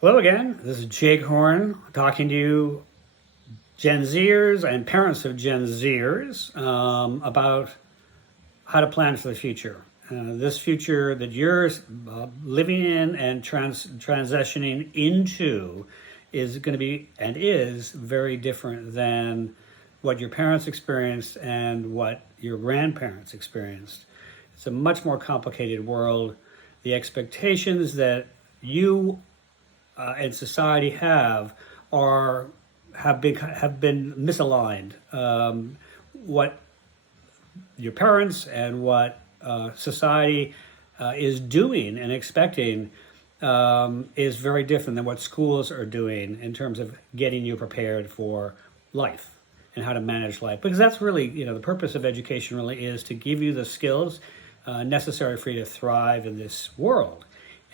Hello again, this is Jake Horne talking to you Gen Zers and parents of Gen Zers about how to plan for the future. This future that you're living in and transitioning into is going to be and is very different than what your parents experienced and what your grandparents experienced. It's a much more complicated world. The expectations that you and society have been misaligned. What your parents and what society is doing and expecting is very different than what schools are doing in terms of getting you prepared for life and how to manage life. Because that's really, the purpose of education really is to give you the skills necessary for you to thrive in this world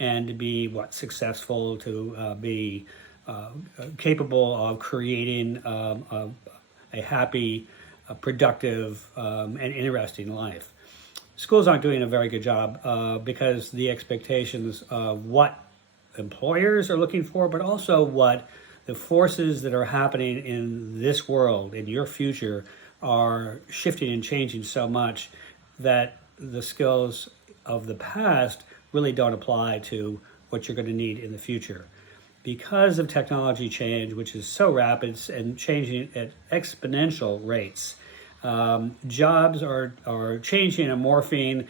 and to be successful, to be capable of creating a happy, productive, and interesting life. Schools aren't doing a very good job because the expectations of what employers are looking for, but also what the forces that are happening in this world, in your future, are shifting and changing so much that the skills of the past really don't apply to what you're going to need in the future. Because of technology change, which is so rapid and changing at exponential rates, jobs are changing and morphing,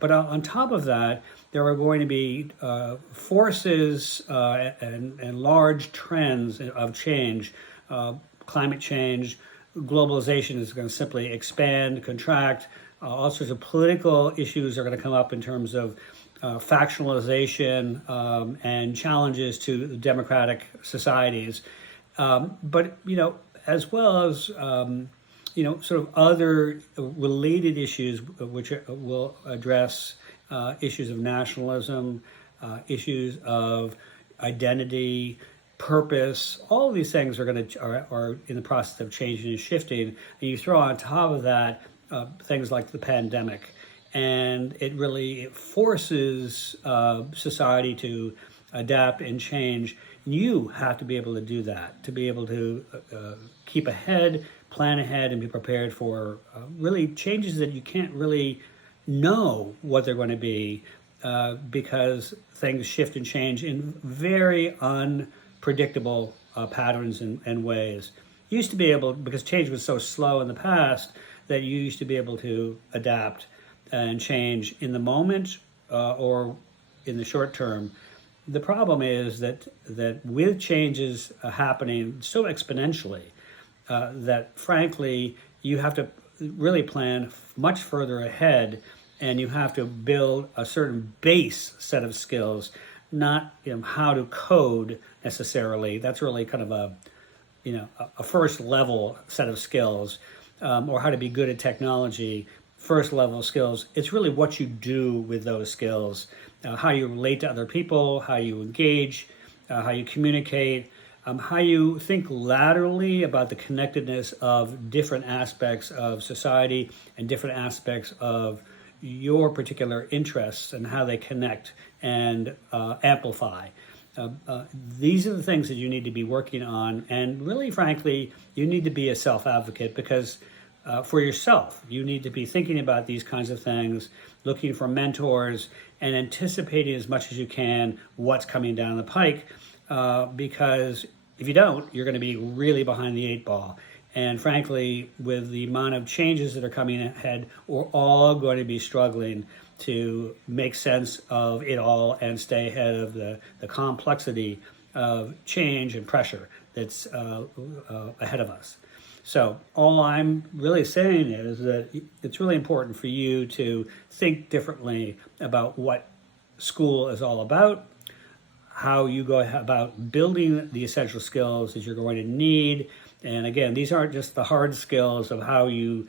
but on top of that, there are going to be forces and large trends of change. Climate change, globalization is going to simply expand, contract. All sorts of political issues are going to come up in terms of factionalization and challenges to democratic societies. But, as well as, sort of other related issues which will address issues of nationalism, issues of identity, purpose. All of these things are in the process of changing and shifting. And you throw on top of that things like the pandemic, and it really forces society to adapt and change. You have to be able to do that, to be able to keep ahead, plan ahead, and be prepared for really changes that you can't really know what they're going to be because things shift and change in very unpredictable patterns and ways. You used to be able, because change was so slow in the past, that you used to be able to adapt and change in the moment or in the short term. The problem is that with changes happening so exponentially that frankly you have to really plan much further ahead, and you have to build a certain base set of skills, not how to code necessarily. That's really kind of a first level set of skills, or how to be good at technology. First level skills. It's really what you do with those skills, how you relate to other people, how you engage, how you communicate, how you think laterally about the connectedness of different aspects of society and different aspects of your particular interests and how they connect and amplify. These are the things that you need to be working on, and really, frankly, you need to be a self-advocate because for yourself, you need to be thinking about these kinds of things, looking for mentors, and anticipating as much as you can what's coming down the pike, because if you don't, you're going to be really behind the eight ball. And frankly, with the amount of changes that are coming ahead, we're all going to be struggling to make sense of it all and stay ahead of the complexity of change and pressure that's ahead of us. So all I'm really saying is that it's really important for you to think differently about what school is all about, how you go about building the essential skills that you're going to need. And again, these aren't just the hard skills of how you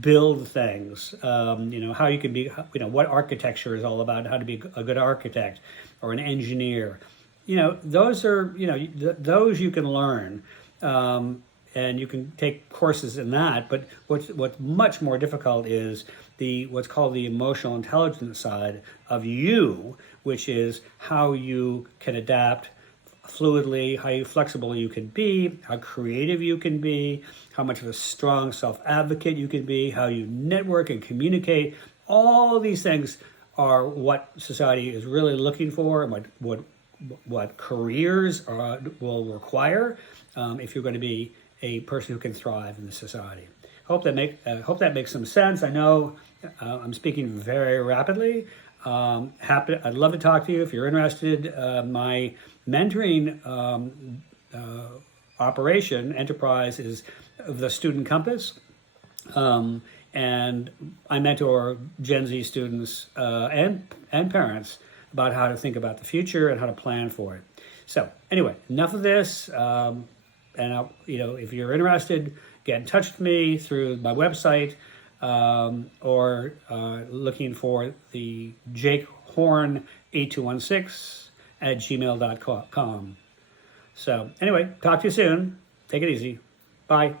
build things, how you can be, what architecture is all about, how to be a good architect or an engineer. Those are, those you can learn. and you can take courses in that. But what's much more difficult is what's called the emotional intelligence side of you, which is how you can adapt fluidly, how flexible you can be, how creative you can be, how much of a strong self-advocate you can be, how you network and communicate. All these things are what society is really looking for, and what careers will require if you're going to be a person who can thrive in the society. Hope that makes some sense. I know I'm speaking very rapidly. I'd love to talk to you if you're interested. My mentoring enterprise is the Student Compass. And I mentor Gen Z students and parents about how to think about the future and how to plan for it. So anyway, enough of this. And if you're interested, get in touch with me through my website or looking for the Jake Horne 8216 at gmail.com. So anyway, talk to you soon. Take it easy. Bye.